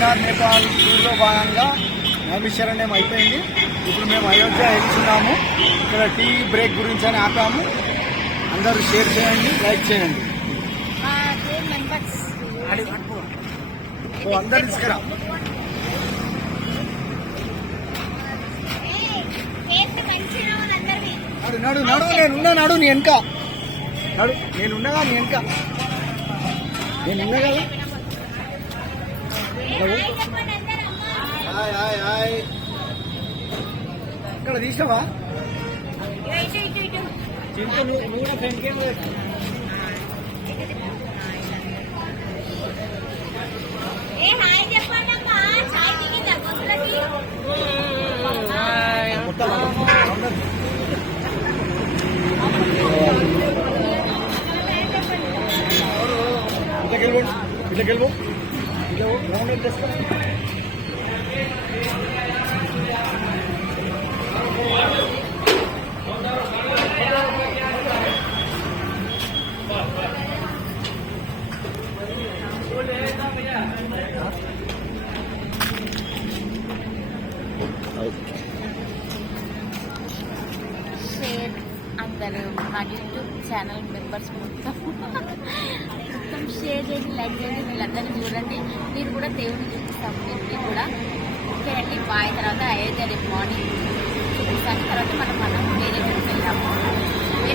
బద్రీనాథ్ నేపాల్ టూర్లో భాగంగా నైమిషారణ్యం అయిపోయింది. ఇప్పుడు మేము అయోధ్య వెళ్తున్నాము. ఇక్కడ టీ బ్రేక్ గురించి అని ఆపాము. అందరూ షేర్ చేయండి, లైక్ చేయండి. అందరు తీసుకురా. నడు నడు నడు నేనున్నా, నడు నీ వెనక నడు, నేనున్నగా నీ వెనక, నేనున్నా కదా. Hi hi hi. ఇక్కడ తీసావా చింత? నువ్వు కూడా ఫ్రెండ్ గేమ్ లేదు. ఇట్లా గెలువు ఇట్లా రౌండ్ తెస్తా. షేర్ అందరూ మా యూట్యూబ్ ఛానల్ మెంబర్స్ మొత్తం షేర్ చేసి లైక్ చేసి వీళ్ళందరినీ చూడండి. మీరు కూడా దేవుని చూపిస్తాము. మీరు కూడా ఓకే అండి. బాయ్. తర్వాత అయోధ్య రేపు మార్నింగ్ చూపిస్తాను. తర్వాత మనం వేరే వెళ్ళాము.